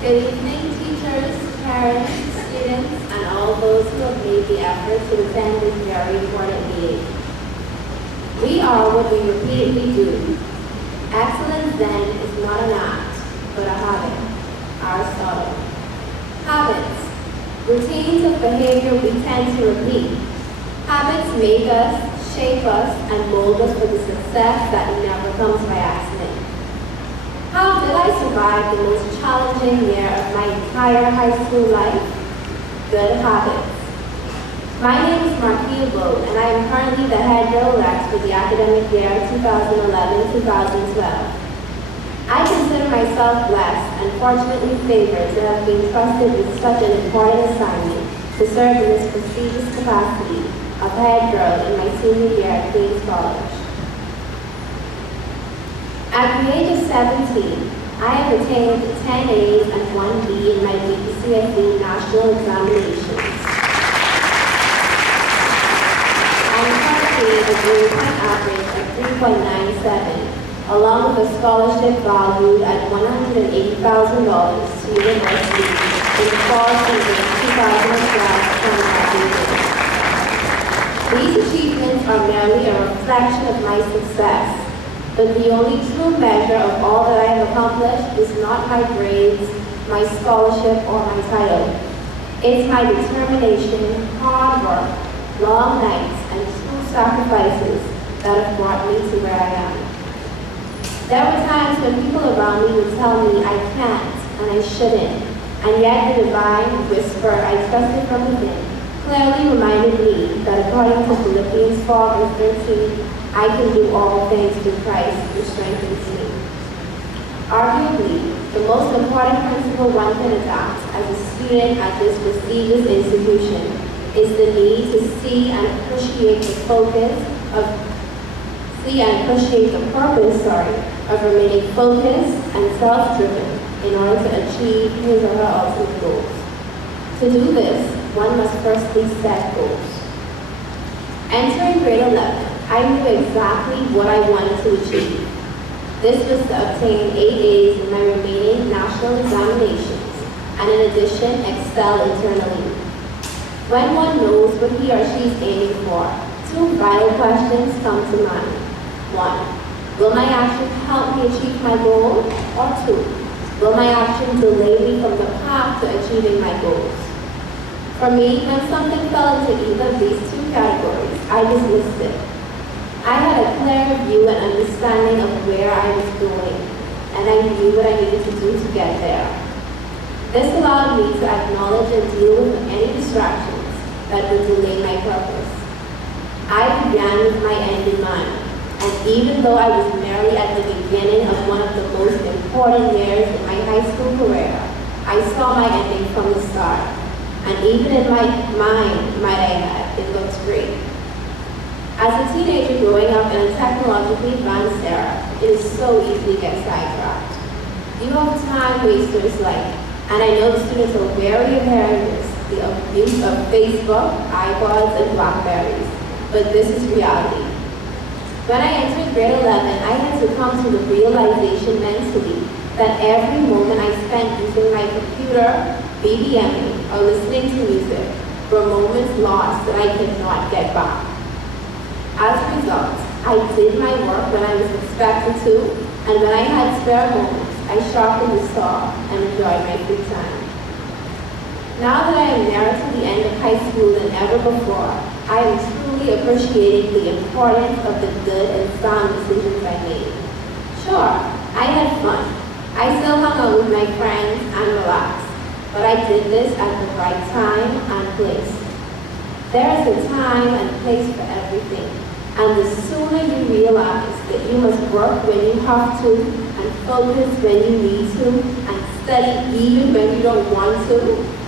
Good evening, teachers, parents, students, and all those who have made the effort to attend this very important meeting. We are what we repeatedly do. Excellence, then, is not an act, but a habit. Aristotle. Habits. Routines of behavior we tend to repeat. Habits make us, shape us, and mold us for the success that never comes by accident. How did I survive the most challenging year of my entire high school life? Good habits. My name is Markia, and I am currently the head girl-elect for the academic year 2011-2012. I consider myself blessed and fortunately favored to have been trusted with such an important assignment to serve in this prestigious capacity of head girl in my senior year at Queen's College. At the age of 17, I have attained 10 A's and 1 B in my BPCSE national examinations. I'm currently a grade point average of 3.97, along with a scholarship valued at $180,000 to university in the fall season 2012-2013. These achievements are merely a reflection of my success. But the only true measure of all that I have accomplished is not my grades, my scholarship, or my title. It's my determination, hard work, long nights, and true sacrifices that have brought me to where I am. There were times when people around me would tell me I can't and I shouldn't, and yet the divine whisper I trusted from within clearly reminded me that according to Philippians 4:13, I can do all things through Christ who strengthens me. Arguably, the most important principle one can adopt as a student at this prestigious institution is the need to see and appreciate the purpose of remaining focused and self-driven in order to achieve his or her ultimate goals. To do this, one must firstly set goals. Entering grade 11, I knew exactly what I wanted to achieve. This was to obtain 8 A's in my remaining national examinations, and in addition, excel internally. When one knows what he or she is aiming for, 2 vital questions come to mind. 1, will my action help me achieve my goal? Or 2, will my action delay me from the path to achieving my goals? For me, when something fell into either of these 2 categories, I dismissed it. I had a clear view and understanding of where I was going, and I knew what I needed to do to get there. This allowed me to acknowledge and deal with any distractions that would delay my purpose. I began with my end in mind, and even though I was merely at the beginning of one of the most important years in my high school career, I saw my ending from the start, and even in my mind, might I add, it looked great. As a teenager growing up in a technologically advanced era, it is so easy to get sidetracked. You have time wasters like, and I know students are wary of hearing this, the abuse of Facebook, iPods, and Blackberries, but this is reality. When I entered grade 11, I had to come to the realization mentally that every moment I spent using my computer, BBMing, or listening to music were moments lost that I could not get back. As a result, I did my work when I was expected to, and when I had spare moments, I sharpened the saw and enjoyed my free time. Now that I am nearer to the end of high school than ever before, I am truly appreciating the importance of the good and sound decisions I made. Sure, I had fun. I still hung out with my friends and relaxed, but I did this at the right time and place. There is a time and place for everything. And the sooner you realize that you must work when you have to, and focus when you need to, and study even when you don't want to,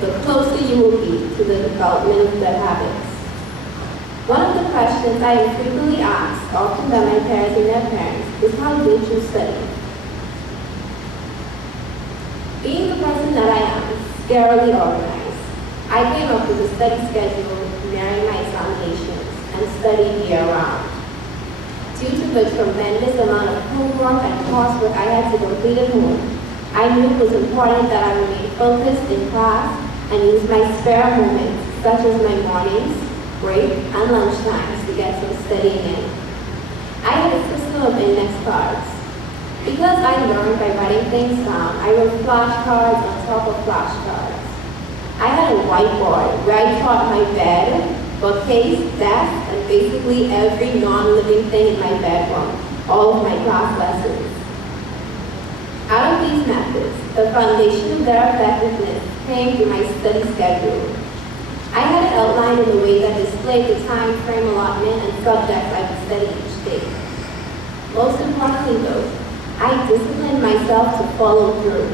the closer you will be to the development of good habits. One of the questions I am frequently asked, often by my parents and their parents, is how did you study? Being the person that I am, scarily organized, I came up with a study schedule nearing my examinations and studied year-round. Due to the tremendous amount of homework and coursework I had to complete at home, I knew it was important that I remain focused in class and use my spare moments, such as my mornings, break, and lunch times to get some studying in. I had a system of index cards. Because I learned by writing things down, I wrote flashcards on top of flashcards. I had a whiteboard where I taught my bed, bookcase, desk, and basically every non-living thing in my bedroom, all of my class lessons. Out of these methods, the foundation of their effectiveness came through my study schedule. I had it outlined in a way that displayed the time frame allotment and subjects I would study each day. Most importantly though, I disciplined myself to follow through.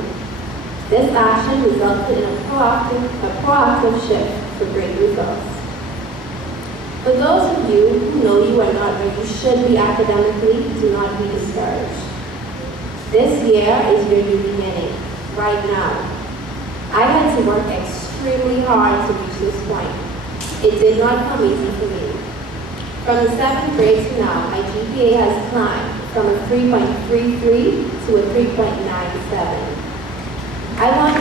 This action resulted in a proactive shift for great results. For those of you who know you are not where you should be academically, do not be discouraged. This year is your new beginning, right now. I had to work extremely hard to reach this point. It did not come easy for me. From the 7th grade to now, my GPA has climbed from a 3.33 to a 3.97. I want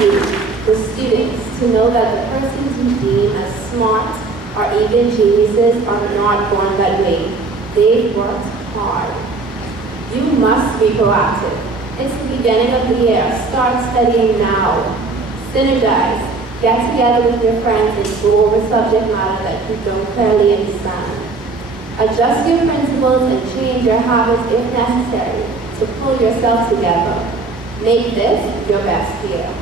you, the students, to know that the persons you deem as smart or even geniuses are not born that way. They've worked hard. You must be proactive. It's the beginning of the year. Start studying now. Synergize. Get together with your friends and go over subject matter that you don't clearly understand. Adjust your principles and change your habits if necessary to pull yourself together. Make this your best year.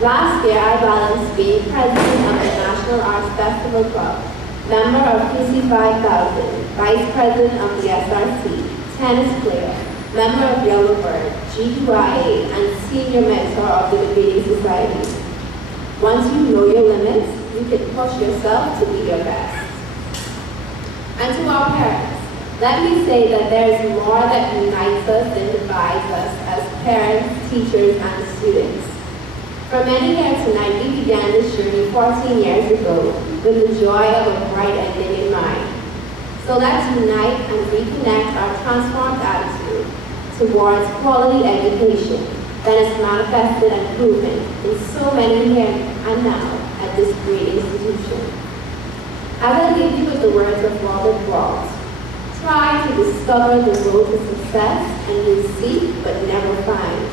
Last year, I balanced being president of the National Arts Festival Club, member of PC 5000, vice president of the SRC, tennis player, member of Yellowbird, GUIA, and senior mentor of the Debating Society. Once you know your limits, you can push yourself to be your best. And to our parents, let me say that there is more that unites us than divides us as parents, teachers, and students. For many here tonight, we began this journey 14 years ago with the joy of a bright ending in mind. So let's unite and reconnect our transformed attitude towards quality education that is manifested and proven in so many here and now at this great institution. I will leave you with the words of Robert Walt. Try to discover the road to success and you'll seek but never find.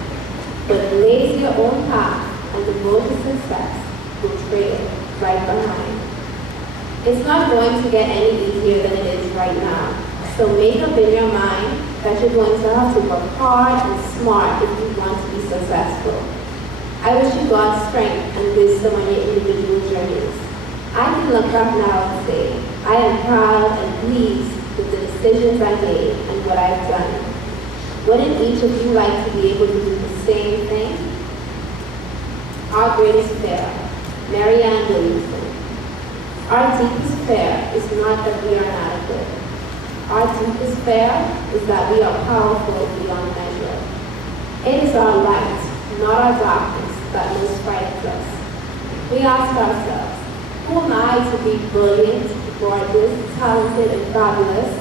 But blaze your own path and the road to success will trail right behind. It's not going to get any easier than it is right now. So make up in your mind that you're going to have to work hard and smart if you want to be successful. I wish you God's strength and wisdom on your individual journeys. I can look back now and say, I am proud and pleased with the decisions I made and what I've done. Wouldn't each of you like to be able to do the same thing? Our greatest fear, Marianne Williamson. Our deepest fear is not that we are inadequate. Our deepest fear is that we are powerful beyond measure. It is our light, not our darkness, that most frightens us. We ask ourselves, who am I to be brilliant, gorgeous, talented, and fabulous?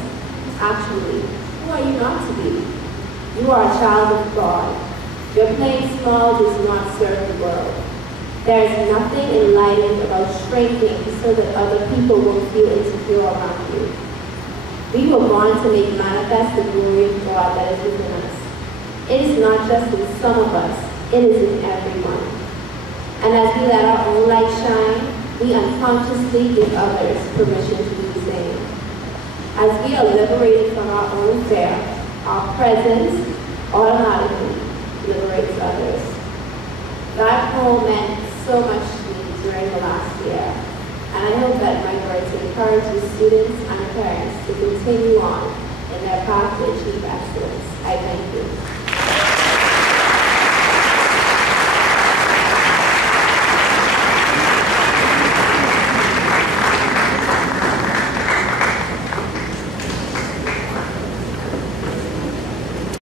Actually, who are you not to be? You are a child of God. Your playing small does not serve the world. There is nothing enlightened about shrinking so that other people won't feel insecure around you. We were born to make manifest the glory of God that is within us. It is not just in some of us, it is in everyone. And as we let our own light shine, we unconsciously give others permission to do the same. As we are liberated from our own fear, our presence automatically liberates others. That poem meant so much to me during the last year, and I hope that my words encourage the students and parents to continue on in their path to achieve excellence. I thank you.